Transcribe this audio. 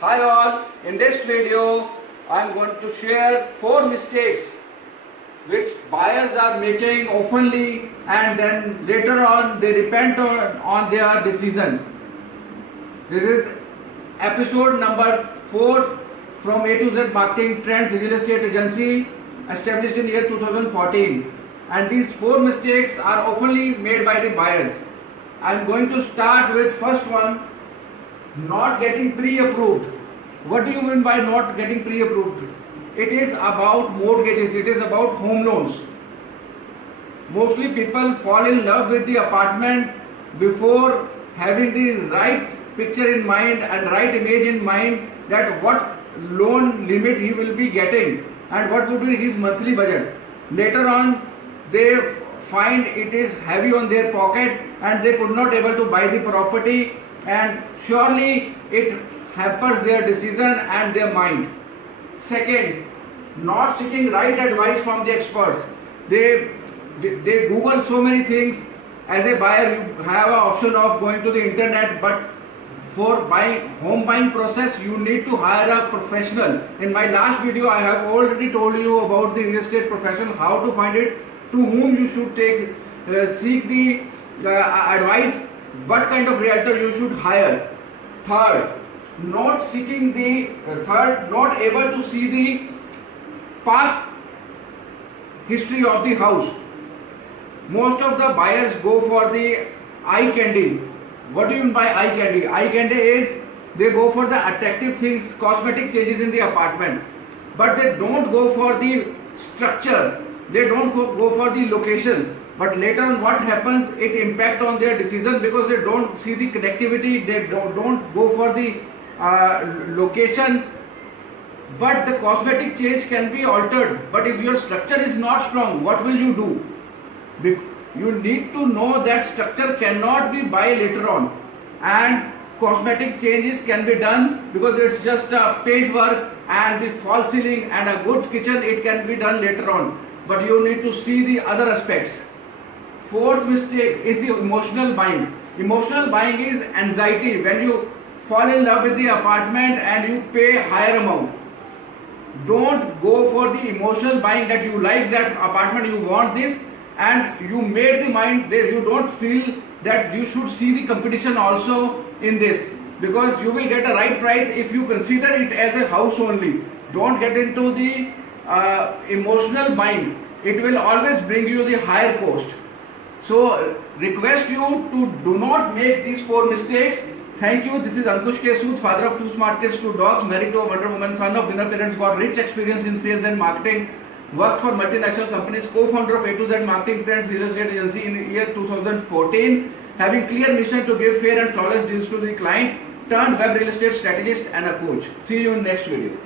Hi all, in this video I am going to share 4 mistakes which buyers are making oftenly and then later on they repent on their decision. This is episode number 4 from A to Z Marketing Trends Real Estate Agency, established in year 2014, and these 4 mistakes are oftenly made by the buyers. I am going to start with first one, not getting pre-approved. What do you mean by not getting pre-approved? It is about mortgages, it is about home loans. Mostly people fall in love with the apartment before having the right picture in mind and right image in mind, that what loan limit he will be getting and what would be his monthly budget. Later on they find it is heavy on their pocket and they could not able to buy the property, and surely it hampers their decision and their mind. Second, not seeking right advice from the experts. They Google so many things. As a buyer you have an option of going to the internet, but for home buying process you need to hire a professional. In my last video I have already told you about the real estate profession, how to find it, to whom you should seek the advice, what kind of realtor you should hire. Third, not able to see the past history of the house. Most of the buyers go for the eye candy. What do you mean by eye candy? Eye candy is they go for the attractive things, cosmetic changes in the apartment, but they don't go for the structure, they don't go for the location. But later on what happens, it impact on their decision because they don't see the connectivity, they don't go for the location. But the cosmetic change can be altered, but if your structure is not strong, what will you do? You need to know that structure cannot be buy later on, and cosmetic changes can be done because it's just a paint work and the false ceiling and a good kitchen, it can be done later on, but you need to see the other aspects. Fourth mistake is the emotional buying. Emotional buying is anxiety. When you fall in love with the apartment and you pay higher amount, don't go for the emotional buying that you like that apartment, you want this, and you made the mind that you don't feel that you should see the competition also in this, because you will get a right price if you consider it as a house only. Don't get into the emotional buying, it will always bring you the higher cost. So request you to do not make these 4 mistakes. Thank you. This is Ankush K. Sood, father of 2 smart kids, 2 dogs, married to a Wonder Woman, son of winner parents, got rich experience in sales and marketing, worked for multinational companies, co-founder of A to Z Marketing Trends Real Estate Agency in year 2014, having clear mission to give fair and flawless deals to the client, turned web real estate strategist and a coach. See you in next video.